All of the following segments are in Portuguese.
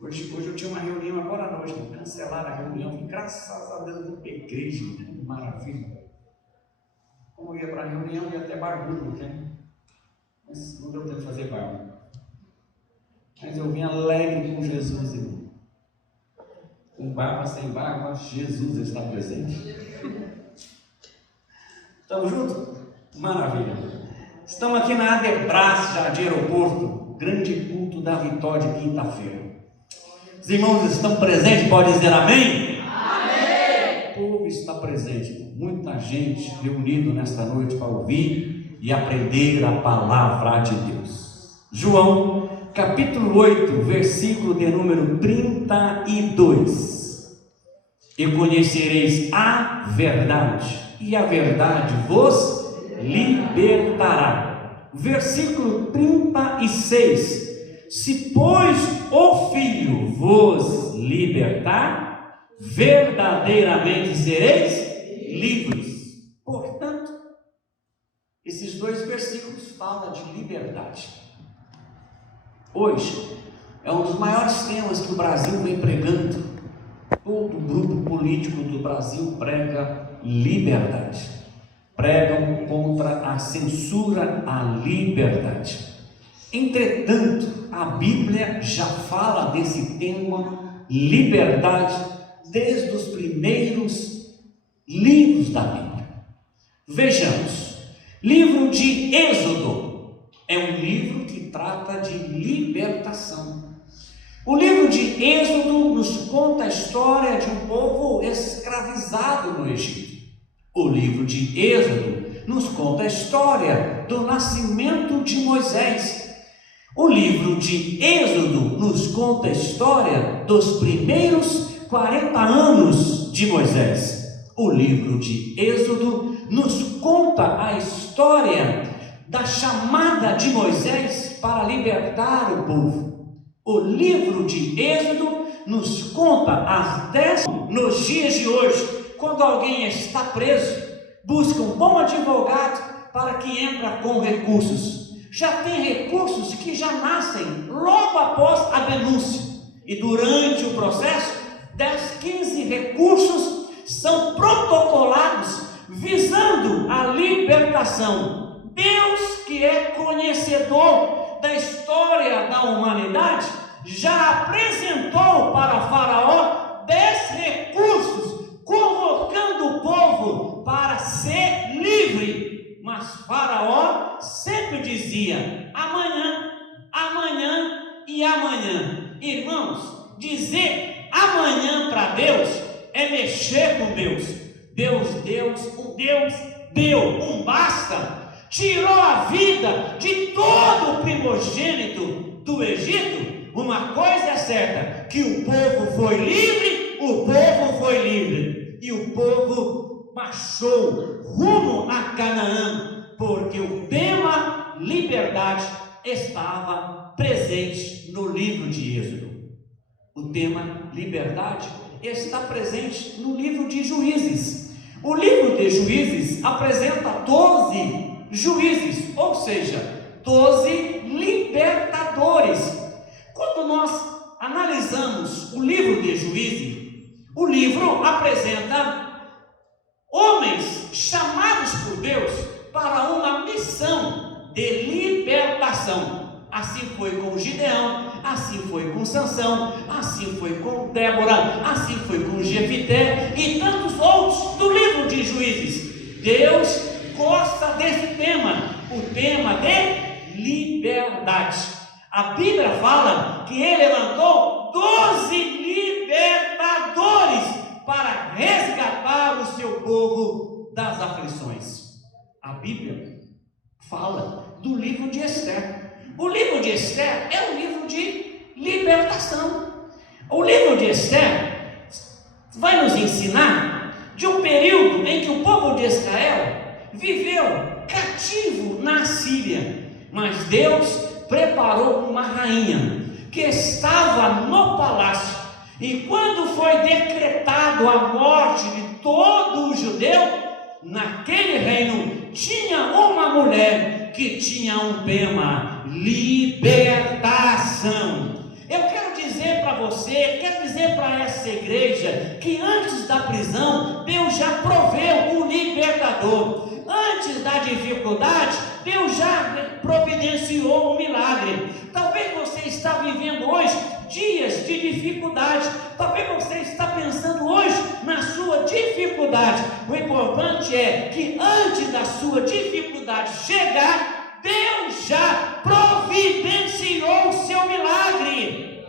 Hoje eu tinha uma reunião agora à noite, cancelaram a reunião, graças a Deus, não tem igreja, né? Maravilha. Como eu ia para a reunião, ia até barbudo, né? Mas não deu tempo de fazer barba. Mas eu vim alegre com Jesus, irmão. Com barba, sem barba, Jesus está presente. Estamos juntos? Maravilha. Estamos aqui na Adebras, Jardim Aeroporto, grande culto da Vitória de quinta-feira. Os irmãos estão presentes, pode dizer amém? Amém! O povo está presente, muita gente reunida nesta noite para ouvir e aprender a palavra de Deus. João, capítulo 8, versículo de número 32. E conhecereis a verdade, e a verdade vos libertará. Versículo 36. Se, pois, o Filho vos libertar, verdadeiramente sereis livres. Portanto, esses dois versículos falam de liberdade. Hoje é um dos maiores temas que o Brasil vem pregando. Todo grupo político do Brasil prega liberdade. Pregam contra a censura à liberdade. Entretanto, a Bíblia já fala desse tema, liberdade, desde os primeiros livros da Bíblia. Vejamos, livro de Êxodo é um livro que trata de libertação. O livro de Êxodo nos conta a história de um povo escravizado no Egito. O livro de Êxodo nos conta a história do nascimento de Moisés. O livro de Êxodo nos conta a história dos primeiros 40 anos de Moisés. O livro de Êxodo nos conta a história da chamada de Moisés para libertar o povo. O livro de Êxodo nos conta as 10 nos dias de hoje, quando alguém está preso, busca um bom advogado para que entre com recursos. Já tem recursos que já nascem logo após a denúncia. E durante o processo, 10, 15 recursos são protocolados visando a libertação. Deus, que é conhecedor da história da humanidade, já apresentou para Faraó 10 recursos, convocando o povo para ser livre. Mas Faraó sempre dizia: amanhã, amanhã e amanhã. Irmãos, dizer amanhã para Deus é mexer com Deus. Deus deu um basta. Tirou a vida de todo o primogênito do Egito. Uma coisa é certa, que o povo foi livre, e o povo marchou rumo a Canaã, porque o tema liberdade estava presente no livro de Êxodo. O tema liberdade está presente no livro de Juízes. O livro de Juízes apresenta 12 juízes, ou seja, 12 libertadores. Quando nós analisamos o livro de Juízes, o livro apresenta homens chamados por Deus para uma missão de libertação. Assim foi com Gideão, assim foi com Sansão, assim foi com Débora, assim foi com Jefité e tantos outros do livro de Juízes. Deus gosta desse tema, o tema de liberdade. A Bíblia fala que ele levantou 12 libertadores para resgatar o seu povo das aflições. A Bíblia fala do livro de Esther. O livro de Esther é um livro de libertação. O livro de Esther vai nos ensinar de um período em que o povo de Israel viveu cativo na Síria, mas Deus preparou uma rainha que estava no palácio. E quando foi decretado a morte de todo o judeu, naquele reino tinha uma mulher que tinha um tema: libertação. Eu quero você, quero dizer para essa igreja, que antes da prisão, Deus já proveu o libertador. Antes da dificuldade, Deus já providenciou um milagre. Talvez você está vivendo hoje dias de dificuldade. Talvez você está pensando hoje na sua dificuldade. O importante é que antes da sua dificuldade chegar, Deus já providenciou o seu milagre.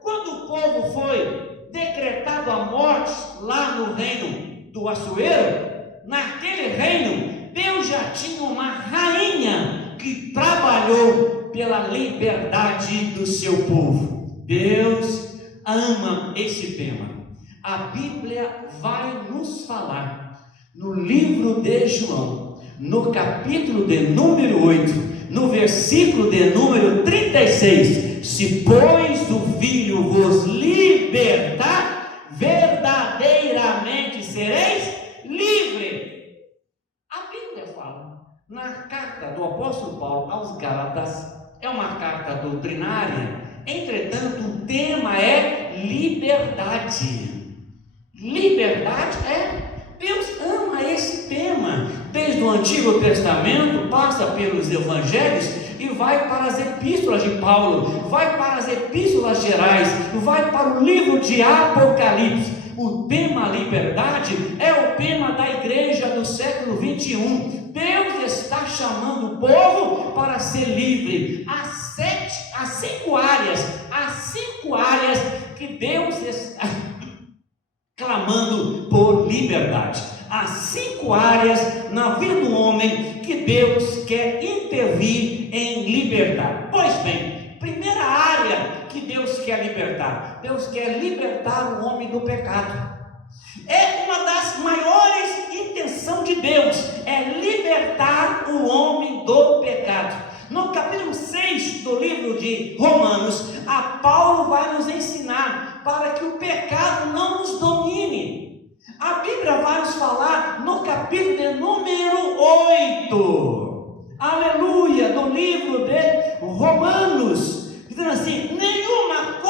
Quando o povo foi decretado a morte lá no reino do Assuero, naquele reino, Deus já tinha uma rainha que trabalhou pela liberdade do seu povo. Deus ama esse tema. A Bíblia vai nos falar no livro de João, no capítulo de número 8, no versículo de número 36: se pois o Filho vos libertar, verdadeiramente sereis livres. A Bíblia fala, na carta do apóstolo Paulo aos Gálatas, é uma carta doutrinária, entretanto o tema é liberdade. Liberdade Deus ama esse tema, desde o Antigo Testamento, passa pelos Evangelhos e vai para as epístolas de Paulo, vai para as epístolas gerais, vai para o livro de Apocalipse. O tema liberdade é o tema da igreja do século 21. Deus está chamando o povo para ser livre. Há cinco áreas que Deus está clamando por liberdade. Há 5 áreas na vida do homem que Deus quer intervir em libertar. Pois bem, primeira área que Deus quer libertar. Deus quer libertar o homem do pecado. É uma das maiores intenções de Deus, é libertar o homem do pecado. No capítulo 6 do livro de Romanos, a Paulo vai nos ensinar para que o pecado não nos domine. A Bíblia vai nos falar no capítulo de número 8, aleluia, do livro de Romanos, dizendo assim: nenhuma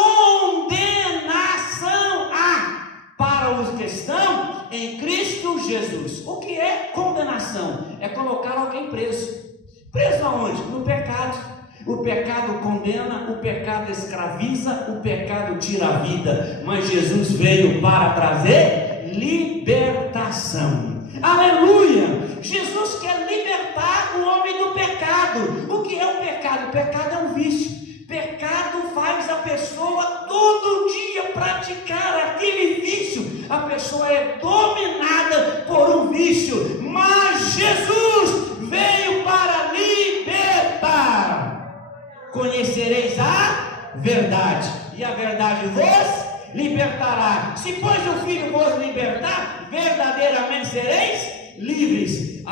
condenação há para os que estão em Cristo Jesus. O que é condenação? É colocar alguém preso. Preso aonde? No pecado. O pecado condena, o pecado escraviza, o pecado tira a vida. Mas Jesus veio para trazer libertação. Aleluia! Jesus quer libertar o homem do pecado. O que é o pecado? O pecado é um vício. Pecado faz a pessoa todo dia praticar aquele vício. A pessoa é dominada por um vício. Mas Jesus veio para libertar. Conhecereis a verdade, e a verdade vos libertará. Se pois o Filho vos libertar, verdadeiramente sereis livres.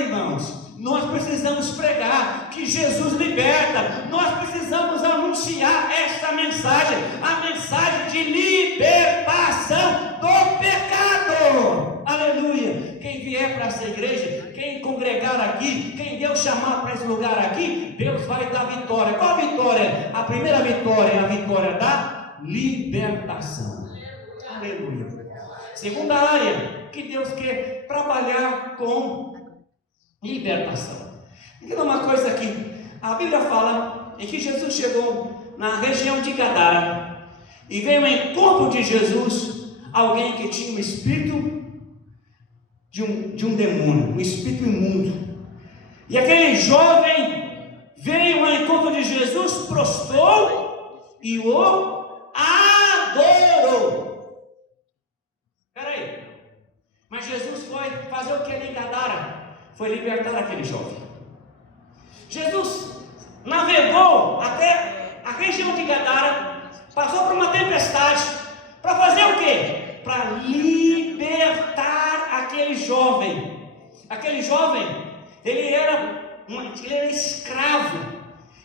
Irmãos, nós precisamos pregar que Jesus liberta. Nós precisamos anunciar esta mensagem, a mensagem de libertação do pecado. Aleluia! Quem vier para essa igreja, quem congregar aqui, quem Deus chamar para esse lugar aqui, Deus vai dar vitória. Qual a vitória? A primeira vitória é a vitória da libertação. Aleluia! Segunda área que Deus quer trabalhar com libertação. Entenda uma coisa aqui. A Bíblia fala em que Jesus chegou na região de Gadara e veio ao encontro de Jesus alguém que tinha um espírito de um demônio, um espírito imundo. E aquele jovem veio ao encontro de Jesus, prostrou e o adorou. Espera aí. Mas Jesus foi fazer o que ali em Gadara? Foi libertar aquele jovem. Jesus navegou até a região de Gadara, passou por uma tempestade, para fazer o quê? Para libertar aquele jovem. Aquele jovem, ele era escravo,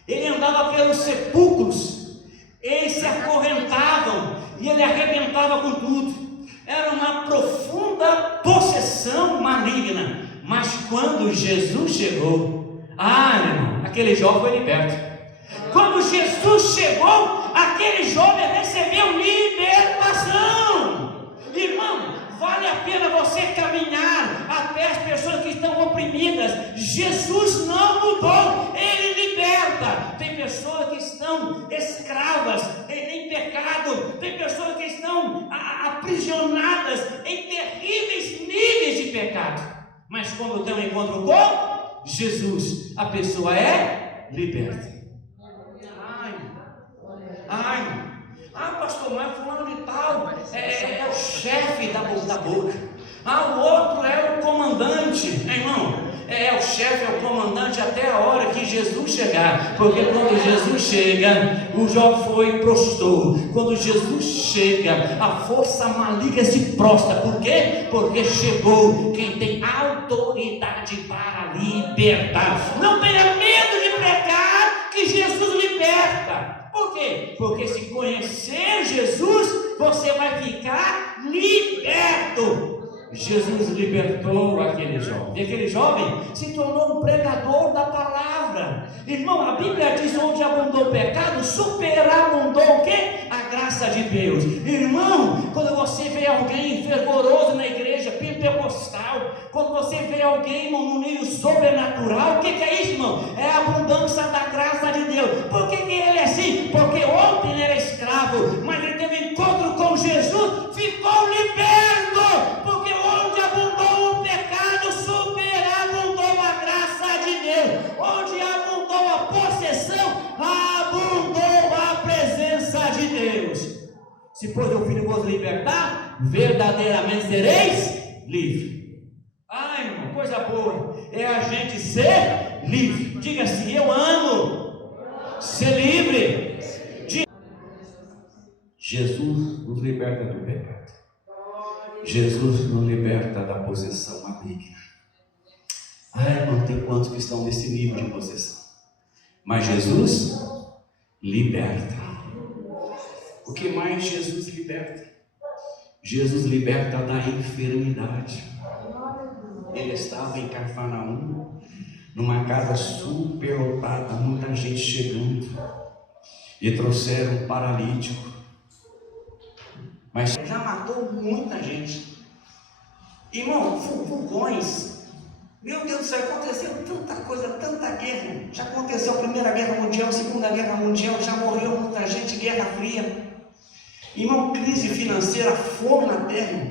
ele andava pelos sepulcros, eles se acorrentavam e ele arrebentava com tudo. Era uma profunda possessão maligna. Mas quando Jesus chegou, irmão, aquele jovem foi liberto. Quando Jesus chegou, aquele jovem recebeu escravas em pecado, tem pessoas que estão aprisionadas em terríveis níveis de pecado, mas quando tem um encontro com Jesus, a pessoa é liberta. Pastor, mas fulano de tal é o chefe da boca. O outro é o comandante. Irmão, o chefe, é o comandante até a hora que Jesus chegar. Porque quando Jesus chega, o Jó foi e prostrou. Quando Jesus chega, a força maligna se prostra. Por quê? Porque chegou quem tem autoridade para libertar. Não tenha medo de pregar, que Jesus liberta. Por quê? Porque se conhecer Jesus, você vai ficar liberto. Jesus libertou aquele jovem. E aquele jovem se tornou um pregador da palavra. Irmão, a Bíblia diz: onde abundou o pecado, superabundou o quê? A graça de Deus. Irmão, quando você vê alguém fervoroso na igreja pentecostal, quando você vê alguém, irmão, no nível sobrenatural, o que é isso, irmão? É a abundância da graça de Deus. Por que ele é assim? Porque ontem ele era escravo, mas ele teve um encontro com Jesus, ficou liberto. Porque onde abundou o pecado, superabundou a graça de Deus. Onde abundou a possessão, abundou a presença de Deus. Se pois o Filho vos libertar, verdadeiramente sereis livres. Irmão, coisa boa é a gente ser livre. Diga assim: eu amo ser livre. Jesus nos liberta do pecado. Jesus nos liberta da possessão maligna. Irmão, tem quantos que estão nesse nível de possessão? Mas Jesus liberta. O que mais Jesus liberta? Jesus liberta da enfermidade. Ele estava em Cafarnaum, numa casa superlotada, muita gente chegando, e trouxeram um paralítico. Mas já matou muita gente. Irmão, vulcões. Meu Deus do céu, aconteceu tanta coisa, tanta guerra. Já aconteceu a Primeira Guerra Mundial, a Segunda Guerra Mundial, já morreu muita gente, Guerra Fria. Irmão, crise financeira, fome na terra,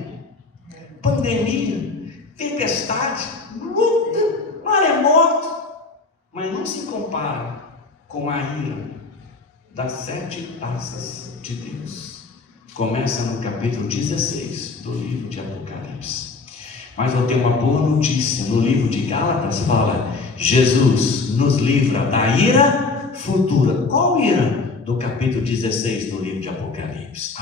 pandemia, tempestade, luta, maremoto. Mas não se compara com a ira das 7 taças de Deus. Começa no capítulo 16 do livro de Apocalipse. Mas eu tenho uma boa notícia. No livro de Gálatas fala: Jesus nos livra da ira futura. Qual ira? Do capítulo 16 do livro de Apocalipse.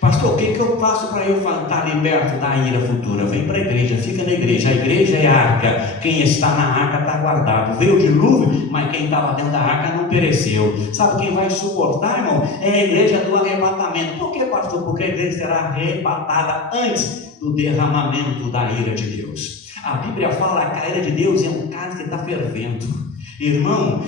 Pastor, o que eu faço para eu estar liberto da ira futura? Vem para a igreja, fica na igreja. A igreja é a arca. Quem está na arca está guardado. Veio o dilúvio, mas quem estava dentro da arca não pereceu. Sabe quem vai suportar, irmão? É a igreja do arrebatamento. Por que, pastor? Porque a igreja será arrebatada antes do derramamento da ira de Deus. A Bíblia fala que a ira de Deus é um cálice que está fervendo. Irmão,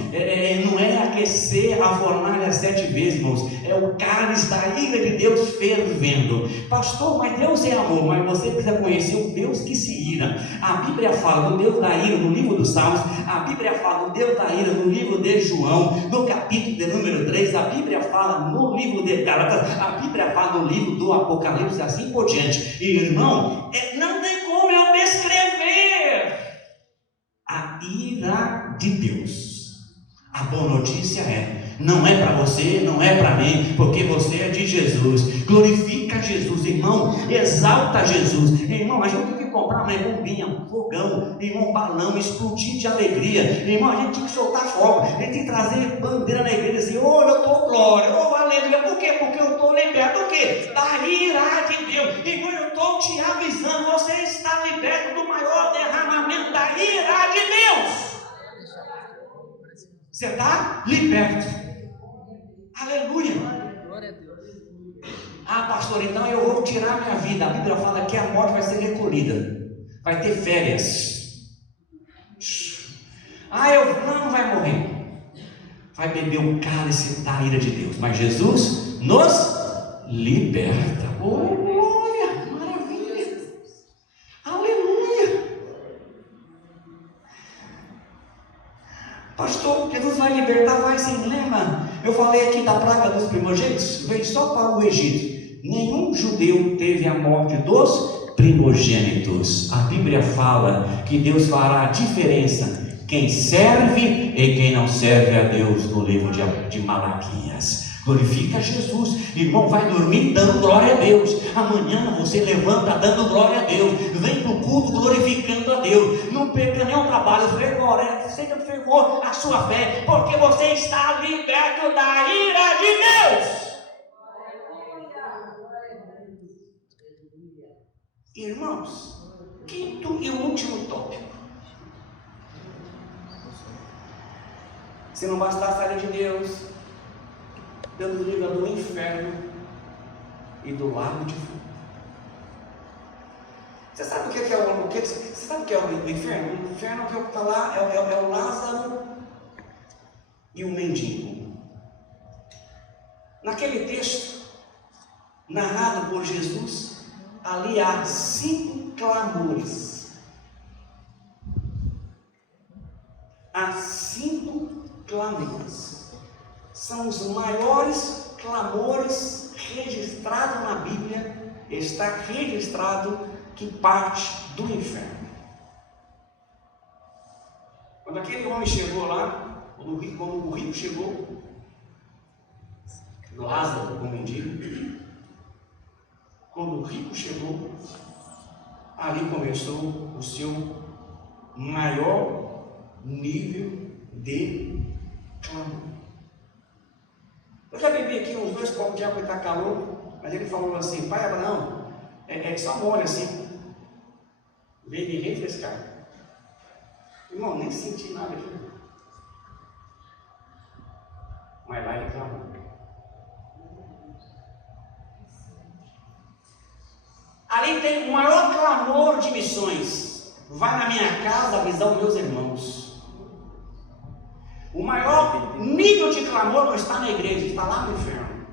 não é aquecer a fornalha 7 vezes, irmãos. É o cálice da ira de Deus fervendo. Pastor, mas Deus é amor. Mas você precisa conhecer o Deus que se ira. A Bíblia fala do Deus da ira no livro dos Salmos. A Bíblia fala do Deus da ira no livro de João, no capítulo de número 3. A Bíblia fala no livro de Gálatas. A Bíblia fala no livro do Apocalipse, assim por diante. E, irmão, não tem como eu descrever a ira de Deus. A boa notícia não é para você, não é para mim, porque você é de Jesus. Glorifica Jesus, irmão, exalta Jesus. Irmão, a gente tem que comprar uma bombinha, um fogão, irmão, um balão, explodir de alegria. Irmão, a gente tem que soltar fogo, a gente tem que trazer bandeira na igreja assim: oh, eu estou glória, oh, aleluia. Por quê? Porque eu estou liberto do quê? Da ira de Deus. Irmão, eu estou te avisando, você está liberto do maior derramamento da ira de Deus. Você está liberto. Aleluia. Glória a Deus. Pastor, então eu vou tirar minha vida. A Bíblia fala que a morte vai ser recolhida, vai ter férias. Não vai morrer, vai beber o cálice da ira de Deus. Mas Jesus nos liberta. Oh, glória, maravilha. Aleluia. Pastor, Jesus vai libertar, vai, sem lema. Eu falei aqui da praga dos primogênitos, veio só para o Egito. Nenhum judeu teve a morte dos primogênitos. A Bíblia fala que Deus fará a diferença quem serve e quem não serve a Deus, no livro de Malaquias. Glorifica Jesus, irmão, vai dormir dando glória a Deus. Amanhã você levanta dando glória a Deus, vem para o culto glorificando a Deus. Não perca nenhum trabalho, seja fervor a sua fé, porque você está liberto da ira de Deus. Irmãos, quinto e último tópico. Se não bastasse a ira de Deus, Deus nos livra do inferno e do lago de fogo. Você sabe o que é você sabe o que é o inferno? O inferno que está lá é o Lázaro e o mendigo. Naquele texto narrado por Jesus, ali há 5 clamores. Há 5 clamores. São os maiores clamores registrados na Bíblia. Está registrado que parte do inferno. Quando aquele homem chegou lá, quando o rico chegou, Lázaro, o mendigo, quando o rico chegou, ali começou o seu maior nível de clamor. Eu já bebi aqui uns 2 copos de água e está calor, mas ele falou assim: pai Abraão, só mole assim, veio me refrescar. Irmão, nem senti nada aqui, mas lá ele clamou. Ali tem o maior clamor de missões: vai na minha casa avisar os meus irmãos. O maior nível de clamor não está na igreja, está lá no inferno.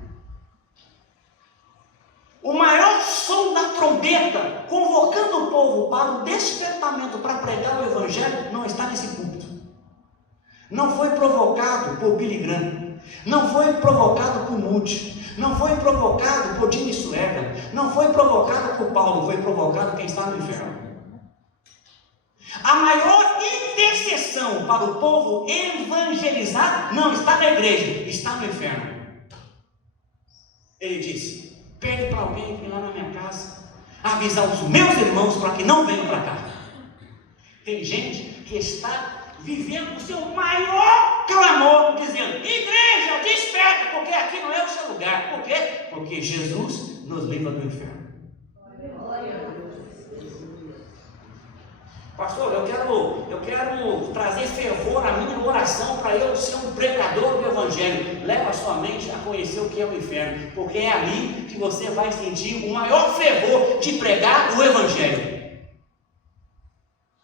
O maior som da trombeta, convocando o povo para o despertamento, para pregar o evangelho, não está nesse púlpito. Não foi provocado por Billy Graham, não foi provocado por Moody, não foi provocado por Jimmy Swaggart, não foi provocado por Paulo, foi provocado quem está no inferno. A maior intercessão para o povo evangelizar não está na igreja, está no inferno. Ele disse: pede para alguém vir lá na minha casa avisar os meus irmãos para que não venham para cá. Tem gente que está vivendo o seu maior clamor, dizendo: igreja, desperta, porque aqui não é o seu lugar. Por quê? Porque Jesus nos livra do inferno. Pastor, eu quero trazer fervor à minha oração para eu ser um pregador do Evangelho. Leva a sua mente a conhecer o que é o inferno, porque é ali que você vai sentir o maior fervor de pregar o Evangelho.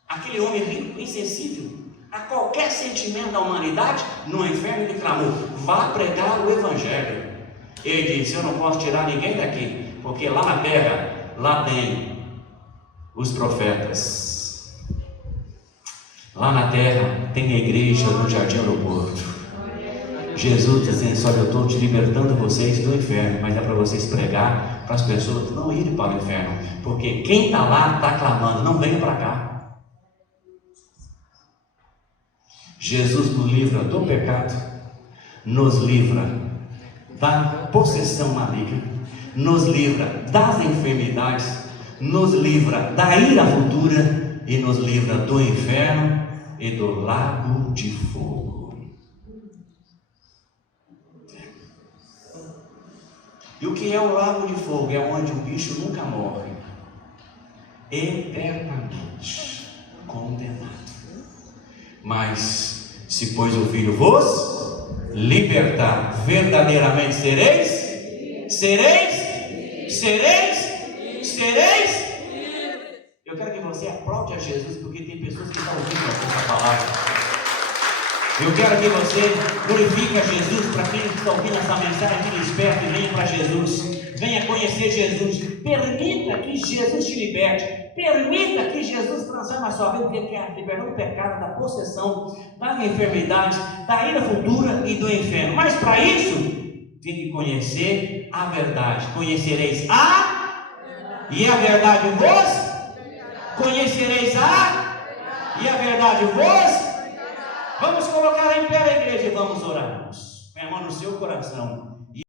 Aquele homem rico, insensível a qualquer sentimento da humanidade, no inferno ele clamou: vá pregar o Evangelho. Ele disse: eu não posso tirar ninguém daqui, porque lá na terra, lá tem os profetas. Lá na terra tem a igreja no Jardim Aeroporto. Jesus dizendo: olha, eu estou te libertando vocês do inferno, mas é para vocês pregar para as pessoas não irem para o inferno, porque quem está lá está clamando: não venham para cá. Jesus nos livra do pecado, nos livra da possessão maligna, nos livra das enfermidades, nos livra da ira futura e nos livra do inferno e do lago de fogo. E o que é o lago de fogo? É onde o bicho nunca morre, eternamente condenado. Mas se pois o Filho vos libertar, verdadeiramente sereis. Eu quero que você aplaude a Jesus, porque tem pessoas que estão ouvindo essa palavra. Eu quero que você glorifique a Jesus para quem está ouvindo essa mensagem, que desperte e venha para Jesus. Venha conhecer Jesus. Permita que Jesus te liberte. Permita que Jesus transforme a sua vida, porque quer libertar do pecado, da possessão, da enfermidade, da ira futura e do inferno. Mas para isso, tem que conhecer a verdade. Conhecereis a verdade. E a verdade vos conhecereis a e a verdade vos. Vamos colocar em pé a igreja e vamos orar. Põe a mão no seu coração.